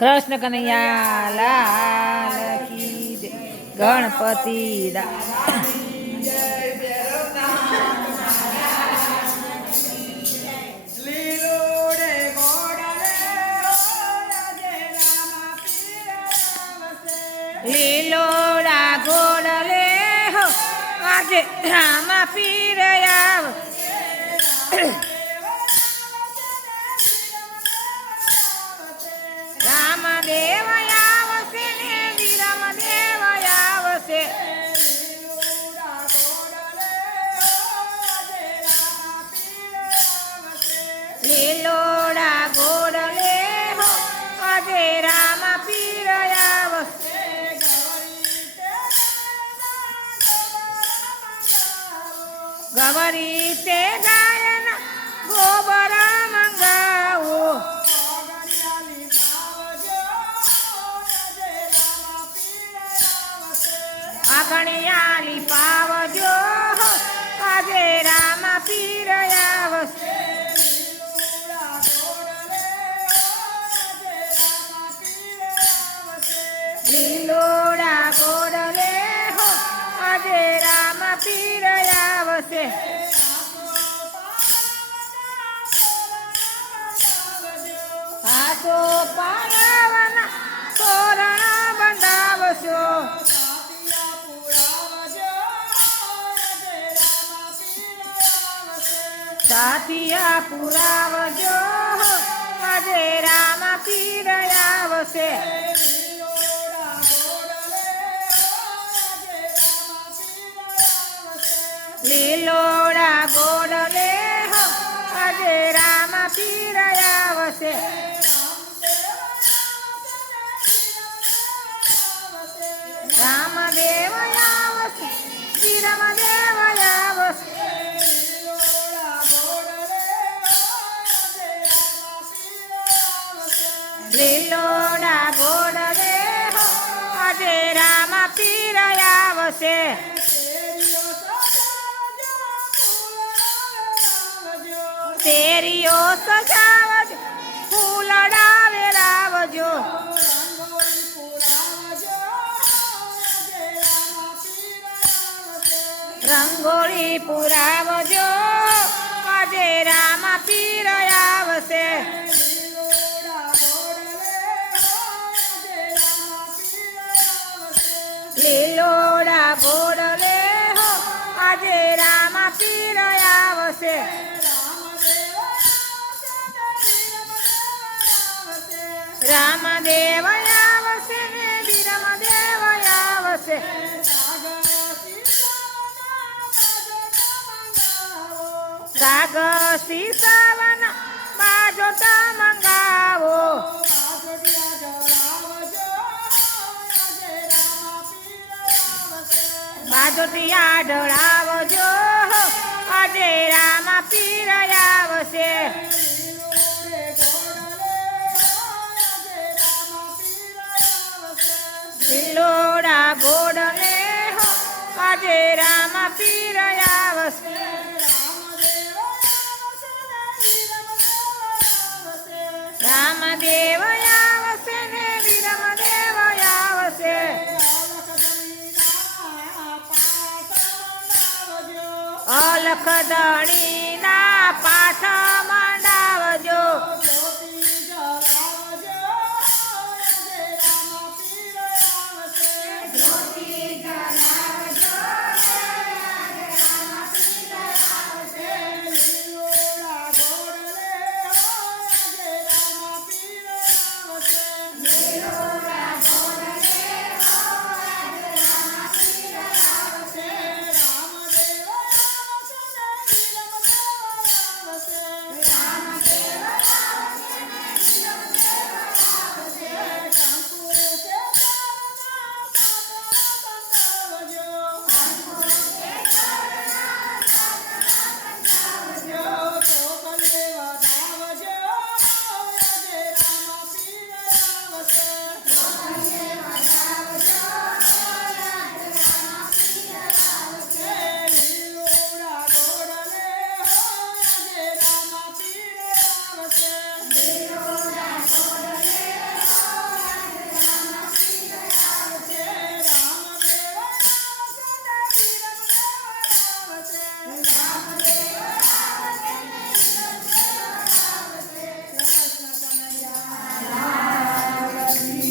કૃષ્ણ કનૈયા લાલ કી જય. ગણપતિ દાદા લીલોડા ઘોડલે હો આજે રામ પીર આવ. રામદેવ આવશે ને વિરમદેવ આવશે. લીલોડા ઘોડલે હો આજે રામ પીર આવશે. ગવરી તે ગાયના ગોબર મંગાવો. આગણિયાલી પાવજો આજે રામ પીર આવશે. લીલોડા ગોડલે હો આજે રામ પીર આવશે. આસો પાડવાના તોરણ બંધાવશો. સાતિયા પુરાવજો આજે રામ પીર આવશે. લીલોડા ગોડલે આજે રામ પીર આવશે. રામદેવ આવશે વિરમદેવ આવશે. લીલોડા ગોડલે આજે રામ પીર આવશે. શેરીઓ સજાવજો ફૂલડા વેરાવજો. રંગોળી પુરાવજો આજે રામ પીર આવશે. લીલોડા ઘોડલે હો આજે રામ પીર આવશે. રામદેવ આવશે ને વિરમદેવ આવશે. કાગસી સાવના બાજોટા મંગાવો. બાજોટિયા ઢળાવજો આજે રામ પીર આવશે. લીલોડા ઘોડલે આજે રામ પીર આવશે. રામદેવ આવશે ને વિરમદેવ આવશે. અલખ ધણીના પાઠ